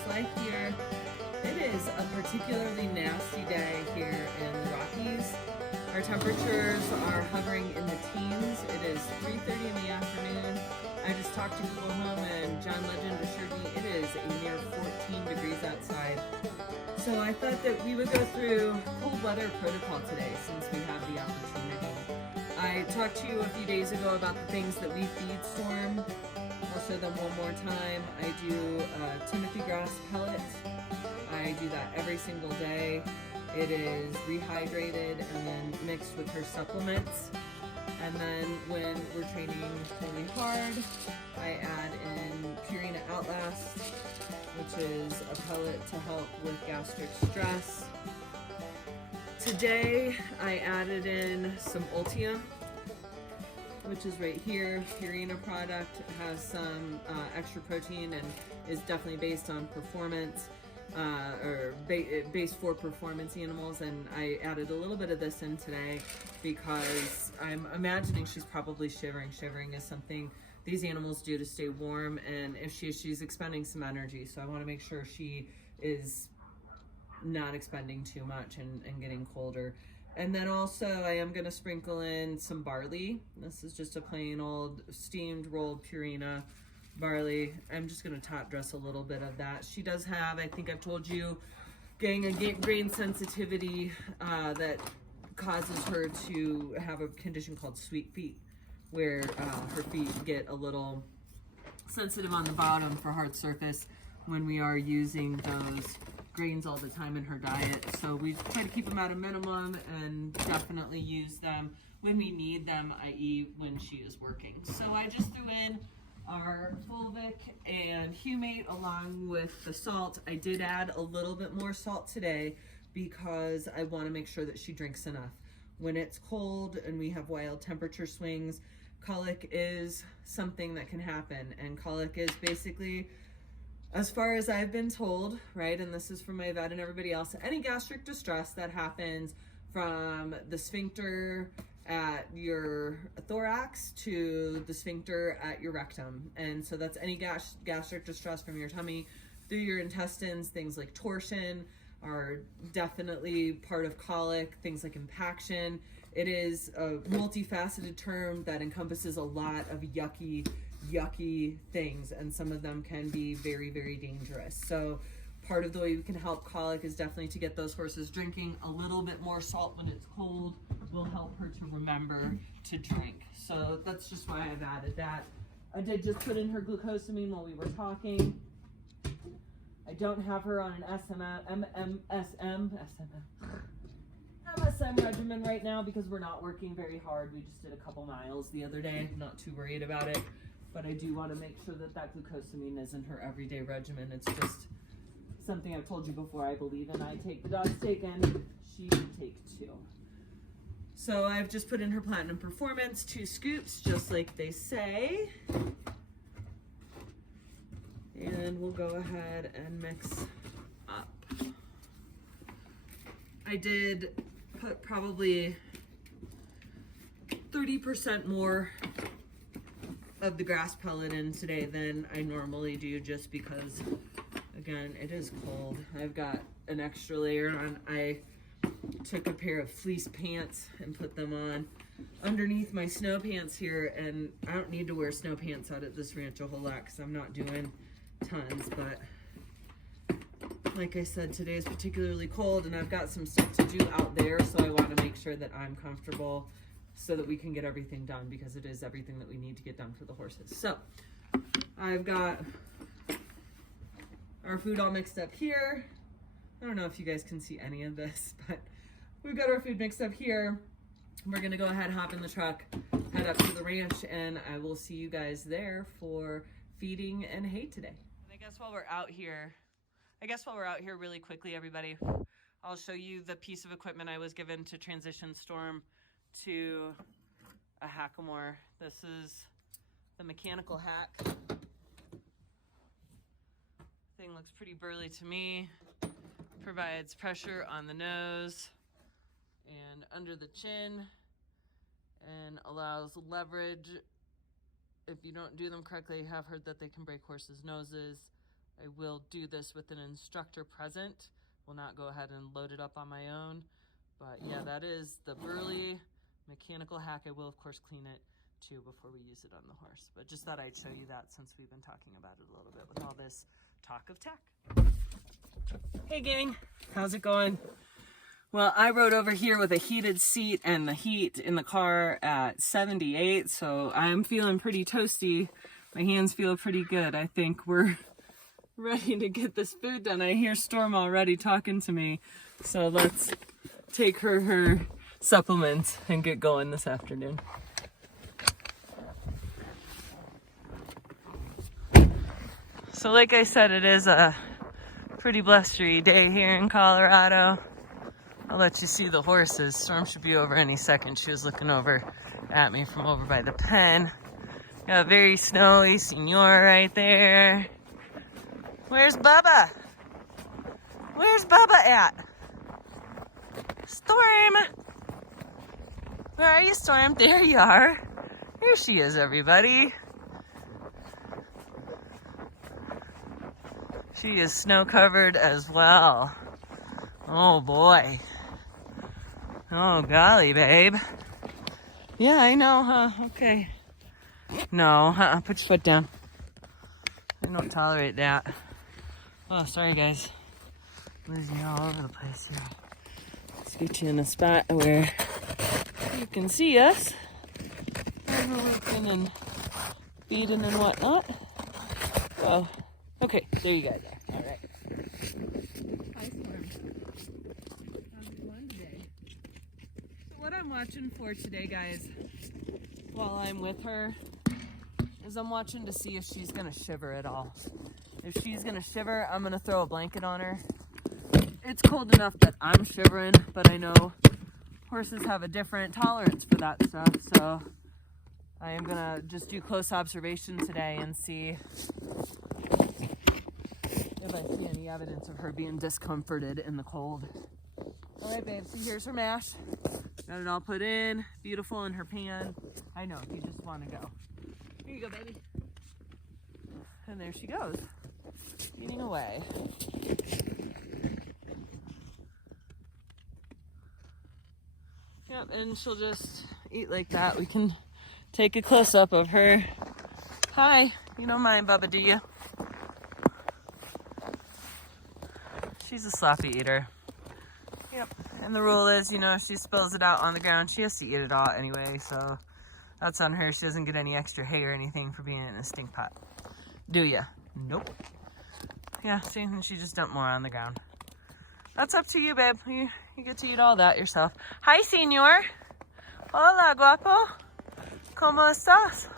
Horse Life here. It is a particularly nasty day here in the Rockies. Our temperatures are hovering in the teens. It is 3:30 in the afternoon. I just talked to Google Home and John Legend assured me it is a mere 14 degrees outside. So I thought that we would go through cold weather protocol today since we have the opportunity. I talked to you a few days ago about the things that we feed Storm. I'll show them one more time. I do Timothy grass pellets. I do that every single day. It is rehydrated and then mixed with her supplements. And then when we're training really hard, I add in Purina Outlast, which is a pellet to help with gastric stress. Today I added in some Ultium, which is right here. Purina product. It has some extra protein and is definitely based on performance, based for performance animals. And I added a little bit of this in today because I'm imagining she's probably shivering. Shivering is something these animals do to stay warm, and if she's expending some energy. So I want to make sure she is not expending too much and getting colder. And then also I am going to sprinkle in some barley. This is just a plain old steamed rolled Purina barley. I'm just going to top dress a little bit of that. She does have, I think I've told you, getting a grain sensitivity that causes her to have a condition called sweet feet, where her feet get a little sensitive on the bottom for hard surface when we are using those grains all the time in her diet. So we try to keep them at a minimum and definitely use them when we need them, i.e. when she is working. So I just threw in our Fulvic and Humate along with the salt. I did add a little bit more salt today because I want to make sure that she drinks enough. When it's cold and we have wild temperature swings, colic is something that can happen. And colic is basically, as far as I've been told, right, and this is from my vet and everybody else, any gastric distress that happens from the sphincter at your thorax to the sphincter at your rectum. And so that's any gastric distress from your tummy through your intestines. Things like torsion are definitely part of colic, things like impaction. It is a multifaceted term that encompasses a lot of yucky things, and some of them can be very, very dangerous. So part of the way we can help colic is definitely to get those horses drinking a little bit more salt when it's cold. Will help her to remember to drink. So that's just why I've added that. I did just put in her glucosamine while we were talking. I don't have her on an MSM regimen right now because we're not working very hard. We just did a couple miles the other day. I'm not too worried about it, but I do want to make sure that that glucosamine is in her everyday regimen. It's just something I've told you before I believe in. I take the dog's taken, she should take 2. So I've just put in her Platinum Performance, 2 scoops, just like they say. And we'll go ahead and mix up. I did put probably 30% more of the grass pellet in today than I normally do, just because, again, it is cold. I've got an extra layer on. I took a pair of fleece pants and put them on underneath my snow pants here, and I don't need to wear snow pants out at this ranch a whole lot because I'm not doing tons, but like I said, today is particularly cold and I've got some stuff to do out there, so I want to make sure that I'm comfortable so that we can get everything done, because it is everything that we need to get done for the horses. So I've got our food all mixed up here. I don't know if you guys can see any of this, but we've got our food mixed up here. We're gonna go ahead, hop in the truck, head up to the ranch, and I will see you guys there for feeding and hay today. I guess while we're out here really quickly, everybody, I'll show you the piece of equipment I was given to transition Storm to a hackamore. This is the mechanical hack. Thing looks pretty burly to me. Provides pressure on the nose and under the chin and allows leverage. If you don't do them correctly, I have heard that they can break horses' noses. I will do this with an instructor present. Will not go ahead and load it up on my own. But yeah, that is the Brrrrrrrrrrr mechanical hack. I will of course clean it too before we use it on the horse. But just thought I'd show you that since we've been talking about it a little bit with all this talk of tech. Hey gang, how's it going? Well, I rode over here with a heated seat and the heat in the car at 78, so I'm feeling pretty toasty. My hands feel pretty good. I think we're ready to get this food done. I hear Storm already talking to me, so let's take her supplements and get going this afternoon. So like I said, it is a pretty blustery day here in Colorado. I'll let you see the horses. Storm should be over any second. She was looking over at me from over by the pen. Got a very snowy Senor right there. Where's Bubba? Where's Bubba at? Storm! Where are you, Storm? There you are. Here she is, everybody. She is snow covered as well. Oh boy. Oh golly, babe. Yeah, I know, huh? Okay. No, put your foot down. I don't tolerate that. Oh, sorry guys. Losing you all over the place here. Let's get you in a spot where you can see us. And we're working and feeding and whatnot. Oh, okay, there you guys are. All right. Hi, Storm. How's it going today? So what I'm watching for today, guys, while I'm with her, is I'm watching to see if she's gonna shiver at all. If she's gonna shiver, I'm gonna throw a blanket on her. It's cold enough that I'm shivering, but I know horses have a different tolerance for that stuff, so I am gonna just do close observation today and see if I see any evidence of her being discomforted in the cold. All right, babe, so here's her mash. Got it all put in, beautiful in her pan. I know, if you just wanna go. Here you go, baby. And there she goes, eating away. Yep, and she'll just eat like that. We can take a close-up of her. Hi, you don't mind, Bubba, do you? She's a sloppy eater. Yep, and the rule is, you know, if she spills it out on the ground, she has to eat it all anyway, so that's on her. She doesn't get any extra hay or anything for being in a stink pot. Do ya? Nope. Yeah, see, and she just dumped more on the ground. That's up to you, babe. You get to eat all that yourself. Hi, Senor. Hola, guapo. ¿Cómo estás?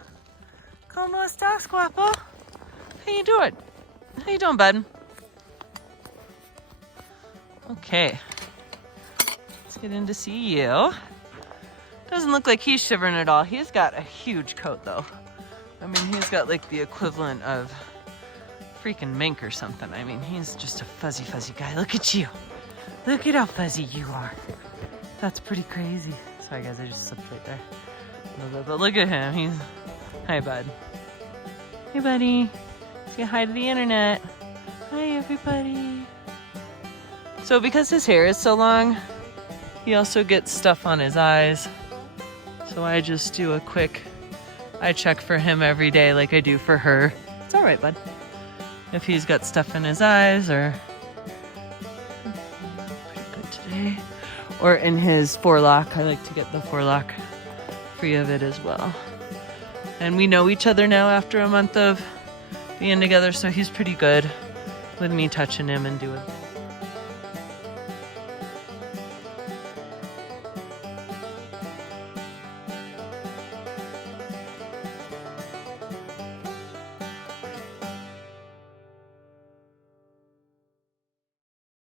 ¿Cómo estás, guapo? How you doing? How you doing, bud? Okay. Let's get in to see you. Doesn't look like he's shivering at all. He's got a huge coat, though. I mean, he's got like the equivalent of freaking mink or something. I mean, he's just a fuzzy, fuzzy guy. Look at you. Look at how fuzzy you are. That's pretty crazy. Sorry, guys, I just slipped right there a little bit. But look at him. He's... Hi, bud. Hey, buddy. Say hi to the internet. Hi, everybody. So because his hair is so long, he also gets stuff on his eyes. So I just do a quick eye check for him every day like I do for her. It's all right, bud. If he's got stuff in his eyes or... Pretty good today. Or in his forelock. I like to get the forelock free of it as well. And we know each other now after a month of being together, so he's pretty good with me touching him and doing